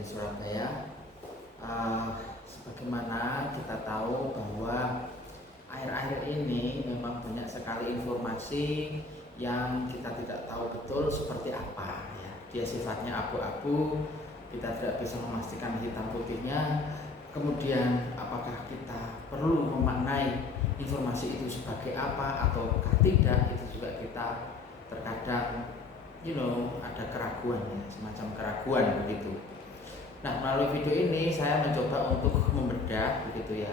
dari Surabaya. Sebagaimana kita tahu bahwa akhir-akhir ini memang banyak sekali informasi yang kita tidak tahu betul seperti apa ya. Dia sifatnya abu-abu, kita tidak bisa memastikan hitam putihnya. Kemudian apakah kita perlu memaknai informasi itu sebagai apa ataukah tidak, itu juga kita terkadang ada keraguan ya, semacam keraguan begitu. Nah, melalui video ini saya mencoba untuk membedah begitu ya,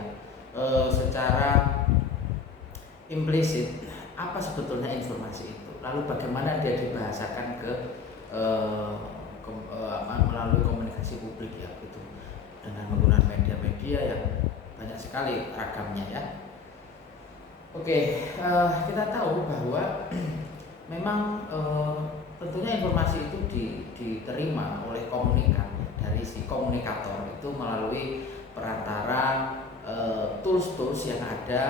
secara implisit apa sebetulnya informasi itu, lalu bagaimana dia dibahasakan melalui komunikasi publik ya gitu, dengan menggunakan media-media yang banyak sekali ragamnya ya. Oke, kita tahu bahwa memang tentunya informasi itu diterima oleh komunikan dari si komunikator itu melalui perantara tools-tools yang ada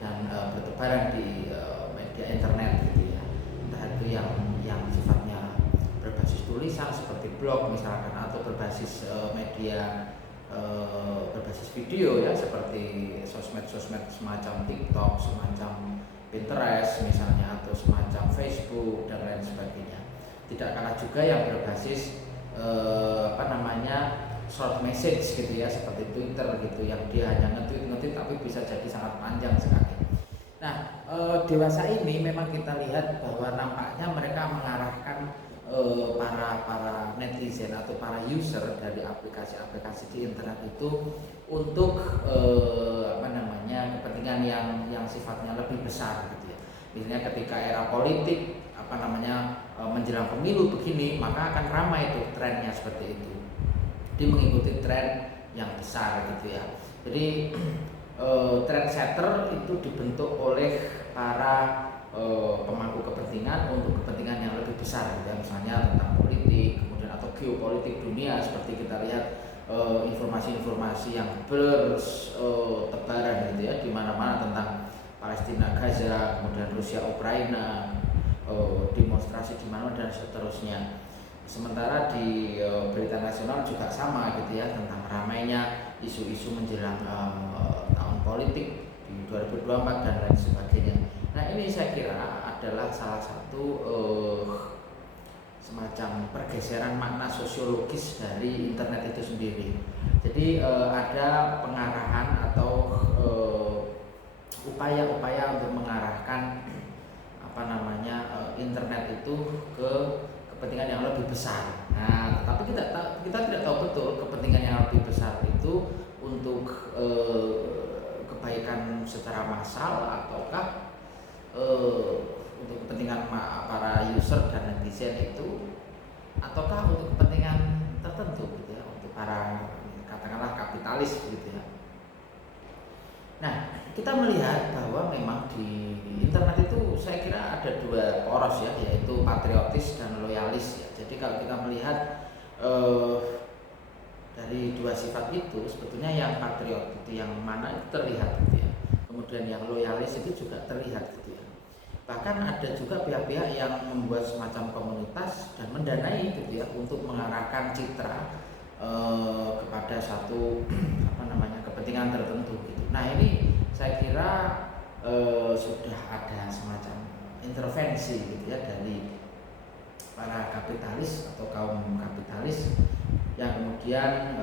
dan bertebaran di media internet gitu ya. Entah itu yang sifatnya berbasis tulisan seperti blog misalkan, atau berbasis media berbasis video ya seperti sosmed semacam TikTok, semacam Pinterest misalnya, atau semacam Facebook dan lain sebagainya. Tidak kalah juga yang berbasis short message gitu ya, seperti Twitter gitu, yang dia hanya nge-tweet tapi bisa jadi sangat panjang sekali. Nah, dewasa ini memang kita lihat bahwa nampaknya mereka mengarahkan para netizen atau para user dari aplikasi-aplikasi di internet itu untuk kepentingan yang sifatnya lebih besar gitu ya. Misalnya ketika era politik menjelang pemilu begini, maka akan ramai itu trennya seperti itu. Dia mengikuti tren yang besar gitu ya. Jadi trendsetter itu dibentuk oleh para pemangku kepentingan untuk kepentingan yang lebih besar gitu ya. Misalnya tentang politik, kemudian atau geopolitik dunia, seperti kita lihat informasi-informasi yang bertebaran gitu ya di mana-mana tentang Palestina, Gaza, kemudian Rusia, Ukraina, demonstrasi di mana dan seterusnya. Sementara di berita nasional juga sama gitu ya, tentang ramainya isu-isu menjelang tahun politik di 2024 dan lain sebagainya. Nah, ini saya kira adalah salah satu semacam pergeseran makna sosiologis dari internet itu sendiri. Jadi ada pengarahan atau upaya-upaya untuk mengarahkan internet itu ke kepentingan yang lebih besar. Nah, tetapi kita tidak tahu betul kepentingan yang lebih besar itu untuk kebaikan secara massal ataukah untuk kepentingan para user dan netizen itu, ataukah untuk kepentingan tertentu gitu ya, untuk para katakanlah kapitalis gitu ya. Nah, kita melihat bahwa memang di internet itu saya kira ada dua poros ya, yaitu patriotis dan loyalis ya. Jadi kalau kita melihat dari dua sifat itu, sebetulnya yang patriot itu yang mana itu terlihat gitu ya. Kemudian yang loyalis itu juga terlihat gitu ya. Bahkan ada juga pihak-pihak yang membuat semacam komunitas dan mendanai gitu ya untuk mengarahkan citra kepada satu kepentingan tertentu gitu. Nah, ini saya kira sudah ada semacam intervensi gitu ya dari para kapitalis atau kaum kapitalis yang kemudian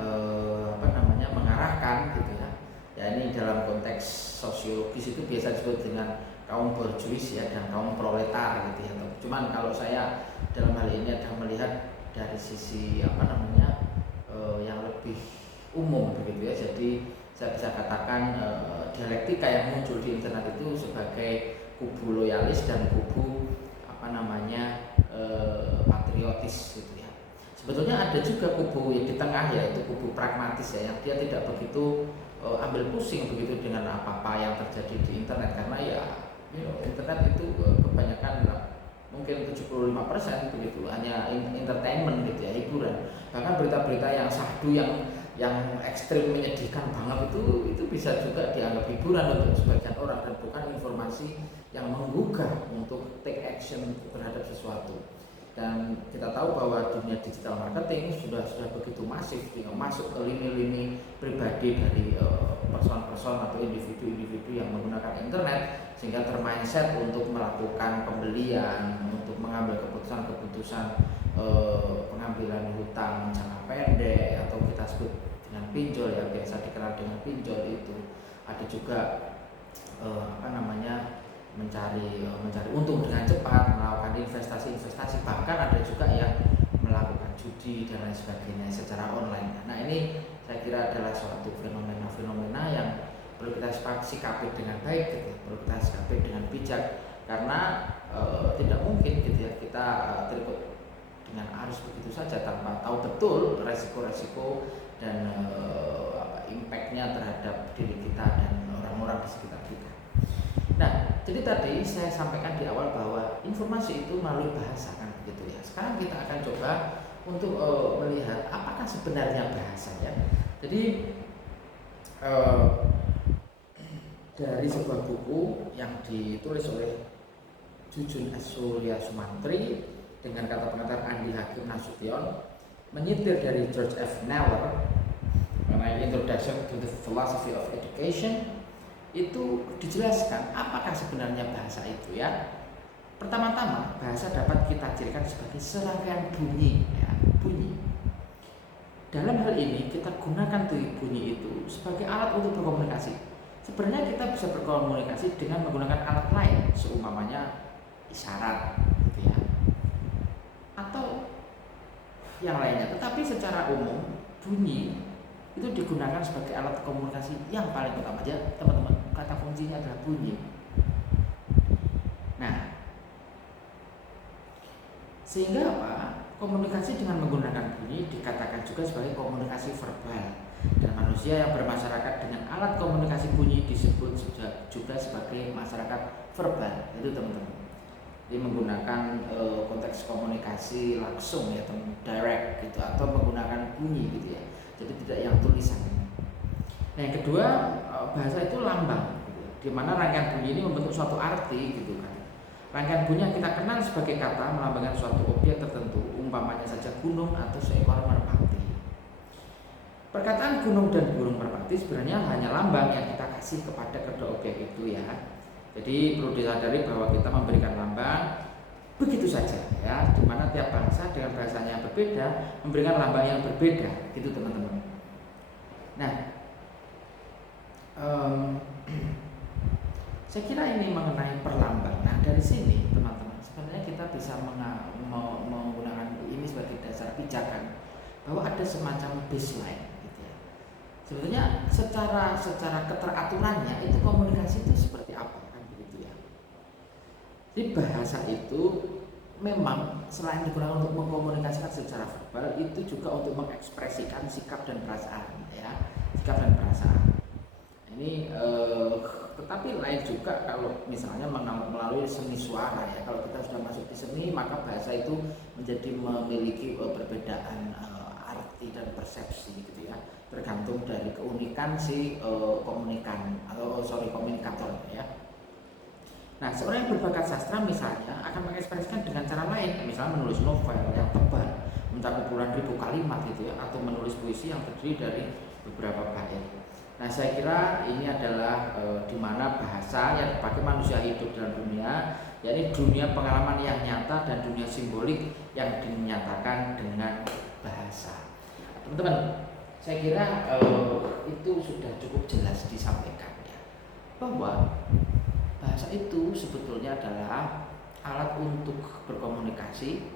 mengarahkan gitu ya. Ya, ini dalam konteks sosiologis itu biasa disebut dengan kaum borjuis ya dan kaum proletar gitu ya. Cuman kalau saya dalam hal ini ada melihat dari sisi yang lebih umum begitu ya. Jadi saya bisa katakan dialektika yang muncul di internet itu sebagai kubu loyalis dan kubu patriotis gitu ya. Sebetulnya ada juga kubu yang di tengah, yaitu kubu pragmatis ya, yang dia tidak begitu ambil pusing begitu dengan apa-apa yang terjadi di internet, karena ya internet itu kebanyakan mungkin 75% begitu hanya entertainment gitu ya, hiburan. Bahkan berita-berita yang syahdu yang ekstrim menyedihkan banget itu bisa juga dianggap hiburan untuk sebagian orang dan bukan informasi yang menggugah untuk take action terhadap sesuatu. Dan kita tahu bahwa dunia digital marketing sudah begitu masif, masuk ke lini-lini pribadi dari person-person atau individu-individu yang menggunakan internet, sehingga termindset untuk melakukan pembelian, untuk mengambil keputusan-keputusan pengambilan hutang jangka pendek atau kita sebut dengan pinjol, ya biasa dikenal dengan pinjol. Itu ada juga mencari untung dengan cepat, melakukan investasi, bahkan ada juga yang melakukan judi dan lain sebagainya secara online. Nah, ini saya kira adalah suatu fenomena yang perlu kita sikapi dengan baik, gitu. Perlu kita sikapi dengan bijak, karena tidak mungkin gitu ya kita terikut dengan arus begitu saja tanpa tahu betul resiko-resiko dan impact-nya terhadap diri kita dan orang-orang di sekitar kita. Nah, jadi tadi saya sampaikan di awal bahwa informasi itu melalui bahasa, kan begitu ya. Sekarang kita akan coba untuk melihat apakah sebenarnya bahasa, ya. Jadi dari sebuah buku yang ditulis oleh Jujun Surya Sumantri dengan kata pengantar Andi Hakim Nasution, menyitir dari George F. Kneller mengenai Introduction to the Philosophy of Education, itu dijelaskan apakah sebenarnya bahasa itu, ya. Pertama-tama, bahasa dapat kita cirikan sebagai serangkaian bunyi, ya, bunyi. Dalam hal ini kita gunakan bunyi itu sebagai alat untuk berkomunikasi. Sebenarnya kita bisa berkomunikasi dengan menggunakan alat lain, seumpamanya isyarat, gitu ya, atau yang lainnya. Tetapi secara umum bunyi itu digunakan sebagai alat komunikasi yang paling utama, aja, teman-teman. Kata kuncinya adalah bunyi. Nah, sehingga apa? Komunikasi dengan menggunakan bunyi dikatakan juga sebagai komunikasi verbal. Dan manusia yang bermasyarakat dengan alat komunikasi bunyi disebut juga sebagai masyarakat verbal. Itu teman-teman. Jadi menggunakan konteks komunikasi langsung, ya, direct gitu, atau menggunakan bunyi gitu ya. Jadi tidak yang tulisan. Nah, yang kedua, bahasa itu lambang, gitu, di mana rangkaian bunyi ini membentuk suatu arti, gitu kan. Rangkaian bunyi yang kita kenal sebagai kata melambangkan suatu objek tertentu, umpamanya saja gunung atau seekor merpati. Perkataan gunung dan burung merpati sebenarnya hanya lambang yang kita kasih kepada kedua objek itu, ya. Jadi perlu disadari bahwa kita memberikan lambang begitu saja, ya, di mana tiap bangsa dengan bahasanya yang berbeda memberikan lambang yang berbeda, gitu teman-teman. Nah, saya kira ini mengenai perlambang. Nah, dari sini teman-teman, sebenarnya kita bisa menggunakan ini sebagai dasar pijakan bahwa ada semacam baseline, gitu ya. Sebetulnya secara keteraturannya itu komunikasi itu seperti apa, kan begitu ya. Jadi bahasa itu memang selain digunakan untuk mengkomunikasikan secara verbal, itu juga untuk mengekspresikan sikap dan perasaan, ya, sikap dan perasaan. Ini tetapi lain juga kalau misalnya melalui seni suara, ya. Kalau kita sudah masuk di seni, maka bahasa itu menjadi memiliki perbedaan arti dan persepsi, gitu ya, tergantung dari keunikan si komunikator, ya. Nah, seorang yang berbakat sastra misalnya akan mengekspresikan dengan cara lain, misalnya menulis novel yang tebal, mencakup puluhan ribu kalimat, gitu ya, atau menulis puisi yang terdiri dari beberapa bait. Nah, saya kira ini adalah di mana bahasa yang dipakai manusia hidup dalam dunia, yakni dunia pengalaman yang nyata dan dunia simbolik yang dinyatakan dengan bahasa. Teman-teman, saya kira itu sudah cukup jelas disampaikan, ya, bahwa bahasa itu sebetulnya adalah alat untuk berkomunikasi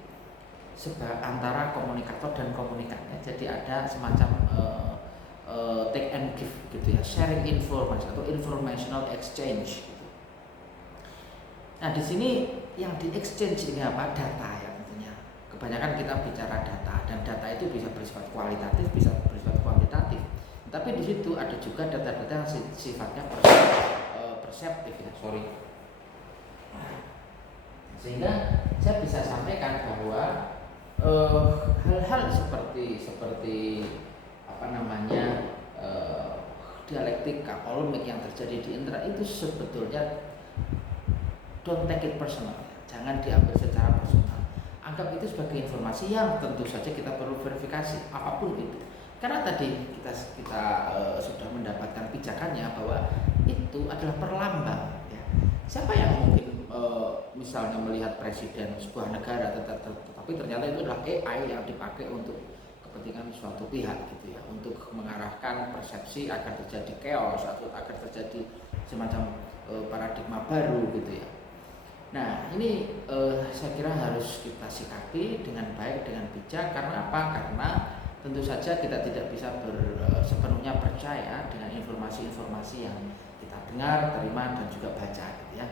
antara komunikator dan komunikannya. Jadi ada semacam take and give, gitu ya, sharing informasi atau informational exchange, gitu. Nah, di sini yang di exchange ini apa? Data, ya, tentunya. Kebanyakan kita bicara data, dan data itu bisa bersifat kualitatif, bisa bersifat kuantitatif. Tapi di situ ada juga data-data yang sifatnya perseptif, ya, sehingga saya bisa sampaikan bahwa hal-hal seperti dialektika, polemik yang terjadi di internet itu sebetulnya don't take it personal, ya. Jangan diambil secara personal. anggap itu sebagai informasi yang tentu saja kita perlu verifikasi apapun itu. Karena tadi kita sudah mendapatkan pijakannya bahwa itu adalah perlambang. Ya. Siapa yang mungkin misalnya melihat presiden sebuah negara, tetapi ternyata itu adalah AI yang dipakai untuk kepentingan suatu pihak gitu ya, untuk mengarahkan persepsi agar terjadi chaos atau agar terjadi semacam paradigma baru gitu ya. Nah ini saya kira harus kita sikapi dengan baik, dengan bijak. Karena apa? Karena tentu saja kita tidak bisa sepenuhnya percaya dengan informasi-informasi yang kita dengar, terima, dan juga baca gitu ya.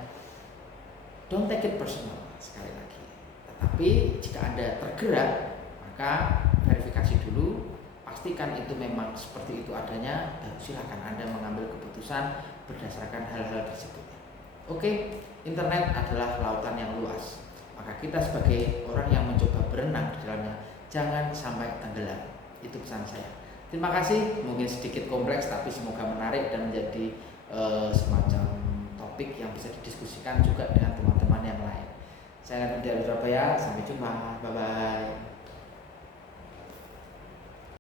Don't take it personal sekali lagi. Tetapi jika Anda tergerak, maka verifikasi dulu, pastikan itu memang seperti itu adanya, dan silakan Anda mengambil keputusan berdasarkan hal-hal tersebut. Oke, internet adalah lautan yang luas. Maka kita sebagai orang yang mencoba berenang di dalamnya, jangan sampai tenggelam. Itu pesan saya. Terima kasih, mungkin sedikit kompleks tapi semoga menarik dan menjadi semacam topik yang bisa didiskusikan juga dengan teman-teman yang lain. Saya dari Surabaya, sampai jumpa, bye bye.